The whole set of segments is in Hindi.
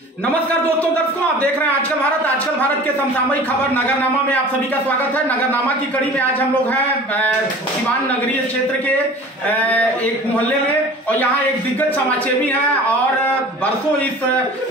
नमस्कार दोस्तों, दर्शकों आप देख रहे हैं आजकल भारत के समसामयिक खबर नगरनामा में आप सभी का स्वागत है। नगरनामा की कड़ी में आज हम लोग हैं सिवान नगरीय क्षेत्र के एक मोहल्ले में, और यहाँ एक दिग्गज समाजसेवी हैं और बरसों इस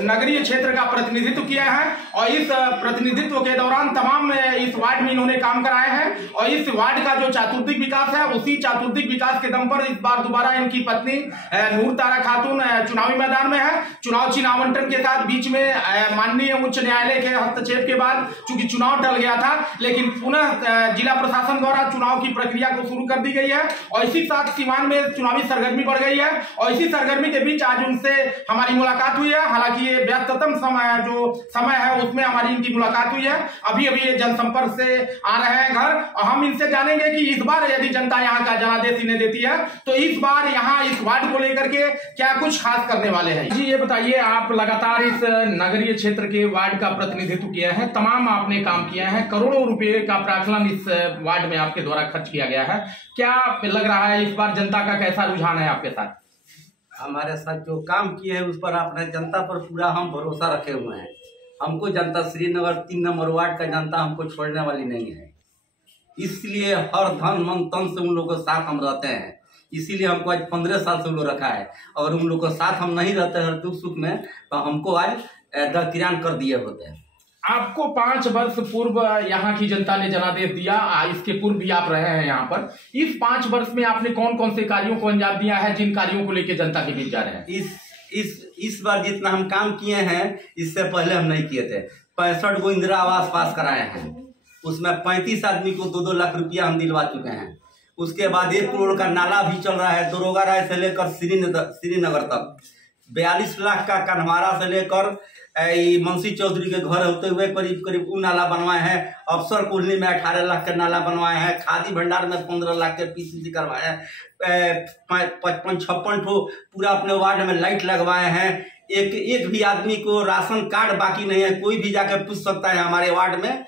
नगरीय क्षेत्र का प्रतिनिधित्व किया है और इस प्रतिनिधित्व के दौरान तमाम इस वार्ड में इन्होंने काम कराए हैं और इस वार्ड का जो चातुर्दिक विकास है उसी चातुर्दिक विकास के दम पर इस बार दोबारा इनकी पत्नी नूर तारा खातून चुनावी मैदान में है। चुनाव चिन्ह आवंटन के साथ बीच में माननीय उच्च न्यायालय के हस्तक्षेप के बाद चूंकि चुनाव टल गया था, लेकिन पुनः जिला प्रशासन द्वारा चुनाव की प्रक्रिया को शुरू कर दी गई है और इसी साथ सिवान में चुनावी सरगर्मी बढ़ गई है और इसी सरगर्मी के बीच आज उनसे हमारी मुलाकात हुई है। हालांकि ये व्यस्ततम समय है उसमें हमारी इनकी मुलाकात हुई है। अभी ये जनसंपर्क से आ रहे हैं घर और हम इनसे जानेंगे कि इस बार यदि जनता यहाँ का जनादेश इन्हें देती है तो इस बार यहाँ इस वार्ड को लेकर के क्या कुछ खास करने वाले हैं। जी ये बताइए, आप लगातार इस नगरीय क्षेत्र के वार्ड का प्रतिनिधित्व किया है, तमाम आपने काम किया है, करोड़ों रुपए का प्राकलन इस वार्ड में आपके द्वारा खर्च किया गया है। क्या लग रहा है इस बार जनता का कैसा रुझान है आपके साथ? हमारे साथ जो काम किए हैं उस पर आपने जनता पर पूरा हम भरोसा रखे हुए हैं। हमको जनता श्रीनगर 3 नंबर वार्ड का जनता हमको छोड़ने वाली नहीं है, इसलिए हर धन मन तन से उन लोगों के साथ हम रहते हैं। इसीलिए हमको आज 15 साल से उन लोग रखा है और उन लोगों के साथ हम नहीं रहते हैं दुख सुख में, तो हमको आज दरकिरान कर दिए होते हैं। आपको 5 वर्ष पूर्व यहाँ की जनता ने जनादेश दिया, इसके पूर्व भी आप रहे हैं यहाँ पर। इस 5 वर्ष में आपने कौन कौन से कार्यों को अंजाम दिया है जिन कार्यों को लेकर जनता के बीच जा रहे हैं? इस बार जितना हम काम किए हैं इससे पहले हम नहीं किए थे। 65 को इंदिरा आवास पास कराए हैं, उसमें 35 आदमी को 2-2 लाख रुपया हम दिलवा चुके हैं। उसके बाद 1 करोड़ का नाला भी चल रहा है, दरोगा राय से लेकर श्रीनगर तक। 42 लाख का कन्हवारा से लेकर मुंशी चौधरी के घर होते हुए करीब करीब वो नाला बनवाए हैं। अफसर कॉलोनी में 18 लाख का नाला बनवाए हैं। खादी भंडार में 15 लाख के पीसीसी करवाए हैं। 55-56 पूरा अपने वार्ड में लाइट लगवाए हैं। एक भी आदमी को राशन कार्ड बाकी नहीं है, कोई भी जाकर पूछ सकता है। हमारे वार्ड में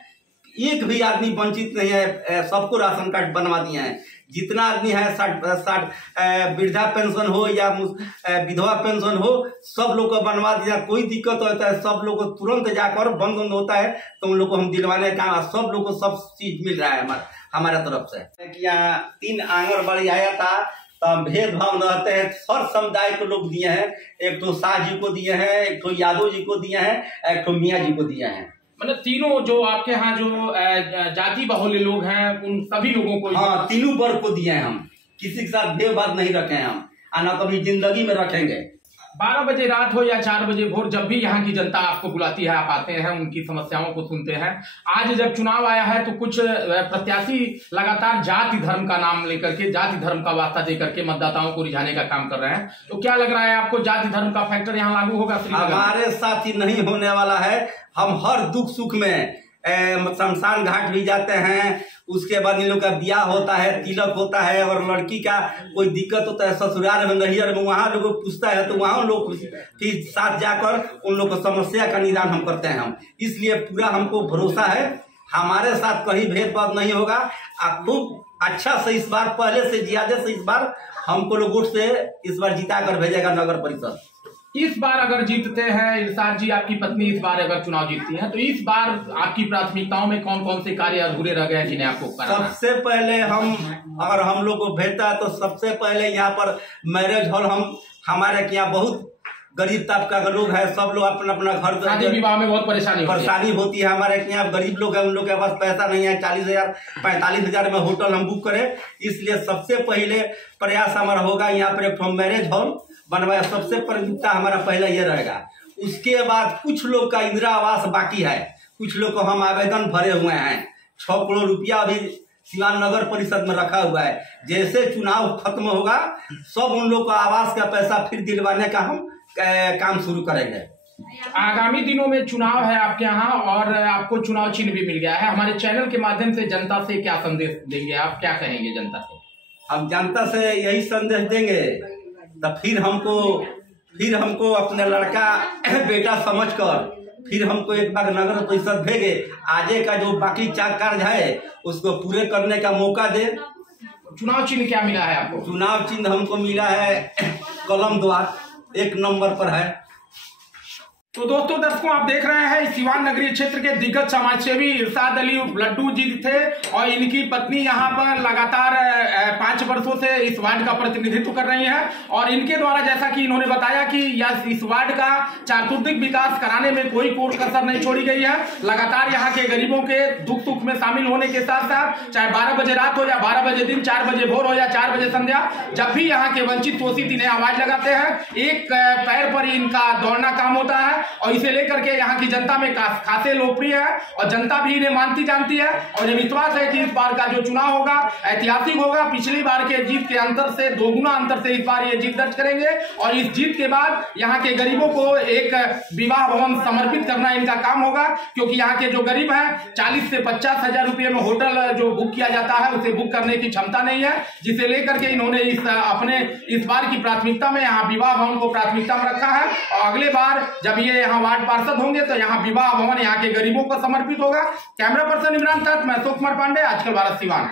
एक भी आदमी वंचित नहीं है, सबको राशन कार्ड बनवा दिए हैं। जितना आदमी है 60 वृद्धा पेंशन हो या विधवा पेंशन हो, सब लोग को बनवा दिया। कोई दिक्कत होता है सब लोग को तुरंत जाकर बंद होता है तो उन लोग को हम दिलवाने का, सब लोग को सब चीज मिल रहा है हमारे तरफ से। यहाँ 3 आंगनबाड़ी आया था तो भेदभाव रहते हैं, हर समुदाय को लोग दिए हैं। एक तो शाह जी को दिए हैं, एक तो यादव जी को दिए हैं, एक तो मियाँ जी को दिए हैं। मतलब तीनों जो आपके यहाँ जो जाति बाहुल्य लोग हैं उन सभी लोगों को? हाँ, तीनों वर्ग को दिए हैं हम, किसी के साथ भेदभाव नहीं रखे हैं हम, आना कभी जिंदगी में रखेंगे। 12 बजे रात हो या 4 बजे भोर, जब भी यहाँ की जनता आपको बुलाती है आप आते हैं, उनकी समस्याओं को सुनते हैं। आज जब चुनाव आया है तो कुछ प्रत्याशी लगातार जाति धर्म का नाम लेकर के, जाति धर्म का वास्ता देकर के मतदाताओं को रिझाने का काम कर रहे हैं, तो क्या लग रहा है आपको जाति धर्म का फैक्टर यहाँ लागू होगा? हमारे साथ ही नहीं होने वाला है। हम हर दुख सुख में शमशान घाट भी जाते हैं, उसके बाद इन लोग का ब्याह होता है, तिलक होता है, और लड़की का कोई दिक्कत होता है ससुराल में नैहर में, वहाँ लोग पूछता है तो वहाँ लोग फिर साथ जाकर उन लोग को समस्या का निदान हम करते हैं। हम इसलिए पूरा हमको भरोसा है हमारे साथ कहीं भेदभाव नहीं होगा। आप खूब अच्छा से इस बार पहले से ज्यादा से इस बार हमको लोग वोट से इस बार जिता कर भेजेगा नगर परिषद। इस बार अगर जीतते हैं इरशाद जी, आपकी पत्नी इस बार अगर चुनाव जीतती हैं तो इस बार आपकी प्राथमिकताओं में कौन कौन से कार्य अधूरे रह गए जिन्हें आपको करना है? सबसे पहले अगर हम लोग को भेजता है तो सबसे पहले यहाँ पर मैरिज हॉल, हमारे यहाँ बहुत गरीब तबका का लोग है, सब लोग अपना अपना घर, शादी विवाह में बहुत परेशानी होती है। हमारे यहाँ गरीब लोग है, उन लोग के पास पैसा नहीं है। 40,000 45,000 में होटल हम बुक करें, इसलिए सबसे पहले प्रयास हमारा होगा यहाँ पर एक मैरिज हॉल बनवाया। सबसे प्राथमिकता हमारा पहला ये रहेगा। उसके बाद कुछ लोग का इंदिरा आवास बाकी है, कुछ लोग को हम आवेदन भरे हुए हैं। 6 करोड़ रुपया अभी सिवान नगर परिषद में रखा हुआ है। जैसे चुनाव खत्म होगा सब उन लोग को आवास का पैसा फिर दिलवाने का हम काम शुरू करेंगे। आगामी दिनों में चुनाव है आपके यहाँ और आपको चुनाव चिन्ह भी मिल गया है। हमारे चैनल के माध्यम से जनता से क्या संदेश देंगे, आप क्या कहेंगे जनता से? हम जनता से यही संदेश देंगे तो फिर हमको अपने लड़का बेटा समझकर फिर हमको एक बार नगर परिषद भेजे। आगे का जो बाकी 4 कार्य है उसको पूरे करने का मौका दे। चुनाव चिन्ह क्या मिला है आपको? चुनाव चिन्ह हमको मिला है कलम द्वार, 1 नंबर पर है। तो दोस्तों दर्शकों, आप देख रहे हैं सिवान नगरीय क्षेत्र के दिग्गज समाजसेवी इरशाद अली लड्डू जी थे और इनकी पत्नी यहां पर लगातार 5 वर्षों से इस वार्ड का प्रतिनिधित्व कर रही हैं और इनके द्वारा जैसा कि इन्होंने बताया कि इस वार्ड का चातुर्दिक विकास कराने में कोई कोर कसर नहीं छोड़ी गई है। लगातार यहाँ के गरीबों के दुख सुख में शामिल होने के साथ साथ चाहे 12 बजे रात हो या 12 बजे दिन, 4 बजे भोर हो या 4 बजे संध्या, जब भी यहाँ के वंचित शोषित इन्हें आवाज लगाते हैं, एक पैर पर इनका दौड़ना काम होता है और इसे लेकर के यहाँ की जनता में खासे लोकप्रिय है और जनता भी इन्हें मानती जानती है और ये विश्वास है कि इस बार का जो चुनाव होगा ऐतिहासिक होगा। पिछली बार के जीत के अंतर से 2 गुना अंतर से इस बार ये जीत दर्ज करेंगे और इस जीत के बाद यहाँ के गरीबों को एक विवाह भवन समर्पित करना इनका काम होगा, क्योंकि यहाँ के जो गरीब हैं 40 से 50 हजार रुपये में होटल जो बुक किया जाता है उसे बुक करने की क्षमता नहीं है, जिसे लेकर के इन्होंने इस बार की प्राथमिकता में यहाँ विवाह भवन को प्राथमिकता में रखा है और अगले बार जब ये यहाँ वार्ड पार्षद होंगे तो यहाँ विवाह भवन यहाँ के गरीबों को समर्पित होगा। कैमरा पर्सन इमरान साथ मैं अशोक कुमार पांडे, आजकल भारत सिवान।